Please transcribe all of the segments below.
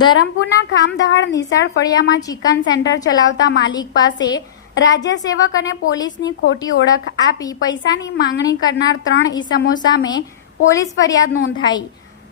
ધરમપુરના ખામદહાળ નિશાળ ફળિયામાં chicken centre ચલાવતા માલિક પાસે રાજ્ય સેવક અને પોલીસની ખોટી ઓળખ આપી પૈસાની માંગણી કરનાર ત્રણ ઈસમો સામે પોલીસ ફરિયાદ નોંધાઈ.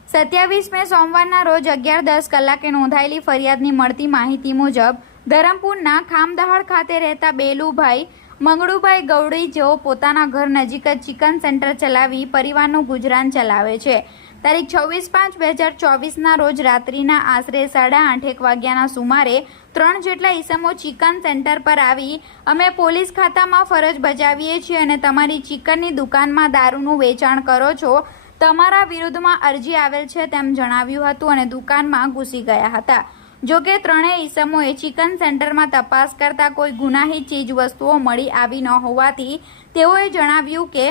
સત્યાવીસ મે સોમવારના રોજ અગિયાર દસ કલાકે નોંધાયેલી ફરિયાદની મળતી માહિતી મુજબ ધરમપુરના ખામદહાડ ખાતે રહેતા બેલુભાઈ મંગળુભાઈ ગૌડી જેઓ પોતાના ઘર નજીક જ ચિકન સેન્ટર ચલાવી પરિવારનું ગુજરાન ચલાવે છે. તારીખ છવ્વીસ પાંચ બે હજાર ચોવીસના રોજ રાત્રિના આશરે સાડા આઠેક વાગ્યાના સુમારે ત્રણ જેટલા ઈસમો ચિકન સેન્ટર પર આવી અમે પોલીસ ખાતામાં ફરજ બજાવીએ છીએ અને તમારી ચિકનની દુકાનમાં દારૂનું વેચાણ કરો છો. તમારા વિરુદ્ધમાં અરજી આવેલ છે તેમ જણાવ્યું હતું અને દુકાનમાં ઘૂસી ગયા હતા. જો કે ત્રણેય ઈસમોએ ચિકન સેન્ટરમાં તપાસ કરતા કોઈ ગુનાહિત ચીજ વસ્તુઓ મળી આવી ન હોવાથી તેઓએ જણાવ્યું કે,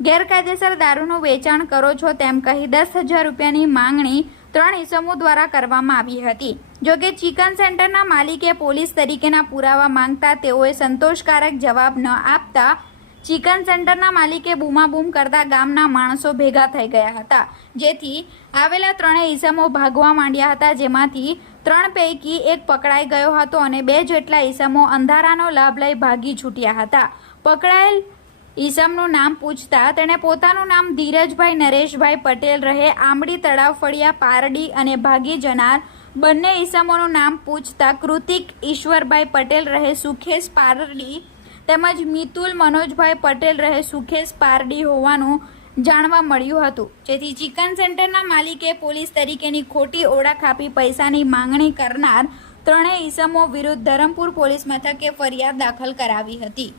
ગેરકાયદેસર દારૂનું વેચાણ કરો છો તેમ કહી દસ હજાર રૂપિયાની માંગણી ત્રણ ઈસમો દ્વારા કરવામાં આવી હતી. જો કે ચિકન સેન્ટરના માલિકે પોલીસ તરીકેના પુરાવા માંગતા તેઓએ સંતોષકારક જવાબ ન આપતા ચિકન સેન્ટરના માલિકે બૂમાબૂમ કરતા ગામના માણસો ભેગા થઈ ગયા હતા. જેથી આવેલા ત્રણેય ઈસમો ભાગવા માંડ્યા હતા, જેમાંથી ત્રણ પૈકી એક પકડાઈ ગયો હતો અને બે જેટલા ઈસમો અંધારાનો લાભ લઈ ભાગી છૂટ્યા હતા. પકડાયેલ ઈસમનું નામ પૂછતા તેણે પોતાનું નામ ધીરજભાઈ, નરેશભાઈ પટેલ રહે, આંબડી તળાવ ફળિયા, પારડી અને ભાગી જનાર બંને ઈસમોનું નામ પૂછતા કૃતિક ઈશ્વરભાઈ પટેલ રહે, સુખેશ પારડી તેમજ મિતુલ મનોજભાઈ પટેલ રહે, સુખેશ પારડી હોવાનું જાણવા મળ્યું હતું. જેથી ચિકન સેન્ટરના માલિકે પોલીસ તરીકેની ખોટી ઓળખ આપી પૈસાની માંગણી કરનાર ત્રણેય ઈસમો વિરુદ્ધ ધરમપુર પોલીસ મથકે ફરિયાદ દાખલ કરાવી હતી.